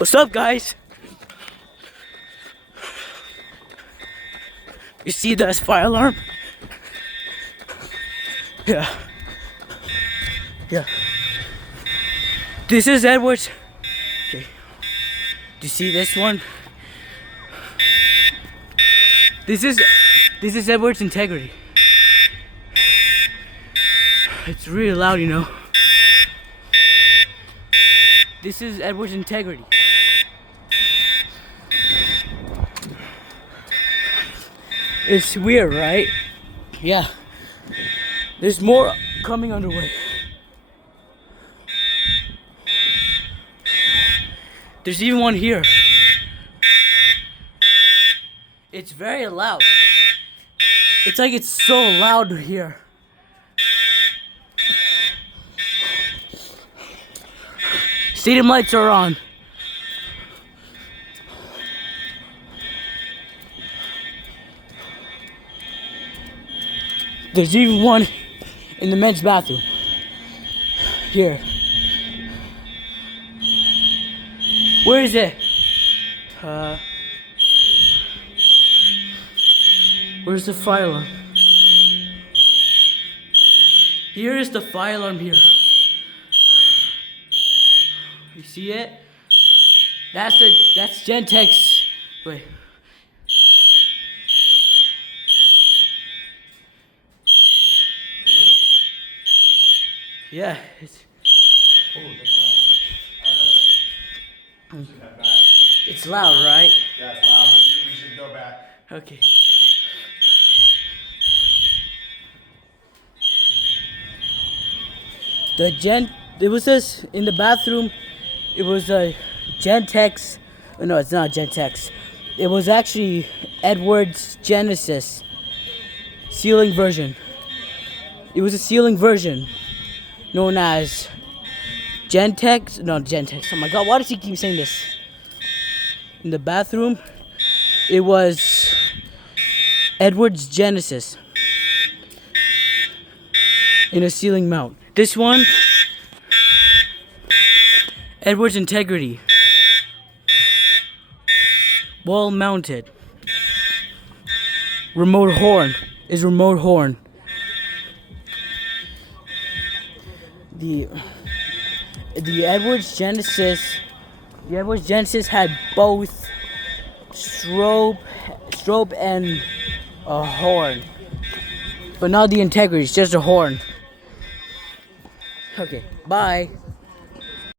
What's up, guys? You see that fire alarm? Yeah. Yeah. This is Edwards. Okay. Do you see this one? This is Edwards' integrity. It's really loud, you know. This is Edwards' integrity. It's weird, right? Yeah. There's more coming underway. There's even one here. It's very loud. It's like it's so loud here. Stadium lights are on. There's even one in the men's bathroom. Here. Where is it? Where's the fire alarm? Here is the fire alarm here. You see it? That's Gentex. Wait. Yeah, it's. Oh, that's loud. It's loud, right? Yeah, it's loud. We should go back. Okay. It was this in the bathroom. It was a Gentex. No, it's not Gentex. It was actually Edwards Genesis ceiling version. It was a ceiling version known as Gentex. No, Gentex. Oh my God, why does he keep saying this? In the bathroom, it was Edwards Genesis in a ceiling mount. This one, Edwards Integrity, wall mounted. Remote horn is remote horn. The Edwards Genesis had both strobe and a horn, but not the integrity. It's just a horn. Okay, bye.